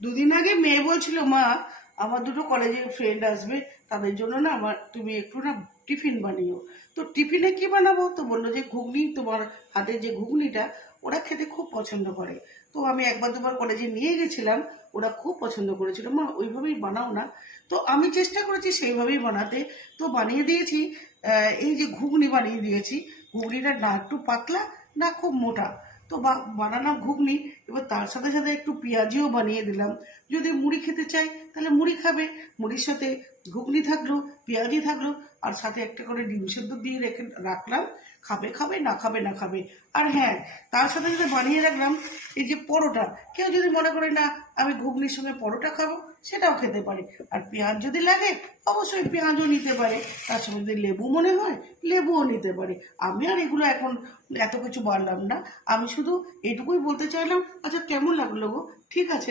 দুদিন আগে মেয়ে বলছিল, মা আমার দুটো কলেজের ফ্রেন্ড আসবে, তাদের জন্য না তুমি একটু না টিফিন বানিও। তো টিফিনে কি বানাবো? তো বললো যে ঘুগনি, তোমার হাতের যে ঘুগনিটা ওরা খেতে খুব পছন্দ করে। তো আমি একবার দুবার কলেজে নিয়ে গেছিলাম, ওরা খুব পছন্দ করেছিল। মা ওইভাবেই বানাও না। তো আমি চেষ্টা করেছি সেইভাবেই বানাতে। তো বানিয়ে দিয়েছি, এই যে ঘুগনি বানিয়ে দিয়েছি। ঘুগনিটা না একটু পাতলা না খুব মোটা। তো বানালাম ঘুগনি। এবার তার সাথে সাথে একটু পেঁয়াজিও বানিয়ে দিলাম। যদি মুড়ি খেতে চাই তাহলে মুড়ি খাবে, মুড়ির সাথে ঘুগনি থাকলো, পেঁয়াজি থাকলো, আর সাথে একটা করে ডিম সেদ্ধ দিয়ে রাখলাম। খাবে খাবে, না খাবে না খাবে। আর হ্যাঁ, তার সাথে সাথে বানিয়ে রাখলাম এই যে পরোটা। কেউ যদি মনে করে না আমি ঘুগনির সঙ্গে পরোটা খাবো, সেটাও খেতে পারে। আর পেঁয়াজ যদি লাগে অবশ্যই পেঁয়াজও নিতে পারে। তার সঙ্গে যদি লেবু মনে হয় লেবুও নিতে পারে। আমি আর এগুলো এখন এত কিছু বাড়লাম না। আমি শুধু এইটুকুই বলতে চাইলাম। আচ্ছা, কেমন লাগলো গো? ঠিক আছে।